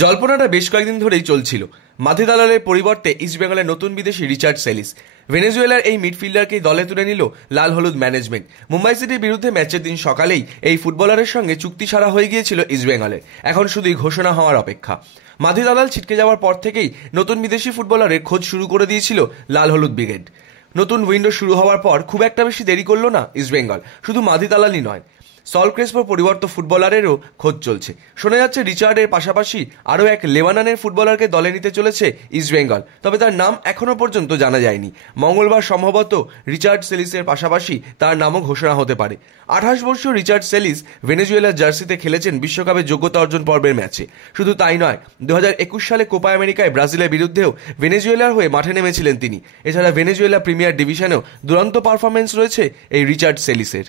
জল্পনাটা বেশ কয়েকদিন ধরেই চলছিল। মাধি দালালের পরিবর্তে ইস্টবেঙ্গলের নতুন বিদেশি রিচার্ড সেলিস। ভেনেজুয়েলার এই মিডফিল্ডারকেই দলে তুলে নিল লাল হলুদ ম্যানেজমেন্ট। মুম্বাই সিটির বিরুদ্ধে ম্যাচের দিন সকালেই এই ফুটবলারের সঙ্গে চুক্তি সারা হয়ে গিয়েছিল ইস্টবেঙ্গলের। এখন শুধুই ঘোষণা হওয়ার অপেক্ষা। মাধি দালাল ছিটকে যাওয়ার পর থেকেই নতুন বিদেশি ফুটবলারের খোঁজ শুরু করে দিয়েছিল লাল হলুদ ব্রিগেড। নতুন উইন্ডো শুরু হওয়ার পর খুব একটা বেশি দেরি করল না ইস্টবেঙ্গল। শুধু মাধি দালালই নয়, সল ক্রেসপোর পরিবর্তে ফুটবলারেরও খোঁজ চলছে। শোনা যাচ্ছে রিচার্ডের পাশাপাশি আরও এক লেবাননের ফুটবলারকে দলে নিতে চলেছে ইস্টবেঙ্গল, তবে তার নাম এখনও পর্যন্ত জানা যায়নি। মঙ্গলবার সম্ভবত রিচার্ড সেলিসের পাশাপাশি তার নামও ঘোষণা হতে পারে। 28 বর্ষীয় রিচার্ড সেলিস ভেনেজুয়েলার জার্সিতে খেলেছেন বিশ্বকাপের যোগ্যতা অর্জন পর্বের ম্যাচে। শুধু তাই নয়, 2021 সালে কোপা আমেরিকায় ব্রাজিলের বিরুদ্ধেও ভেনেজুয়েলার হয়ে মাঠে নেমেছিলেন তিনি। এছাড়া ভেনেজুয়েলা প্রিমিয়ার ডিভিশনেও দুরন্ত পারফরমেন্স রয়েছে এই রিচার্ড সেলিসের।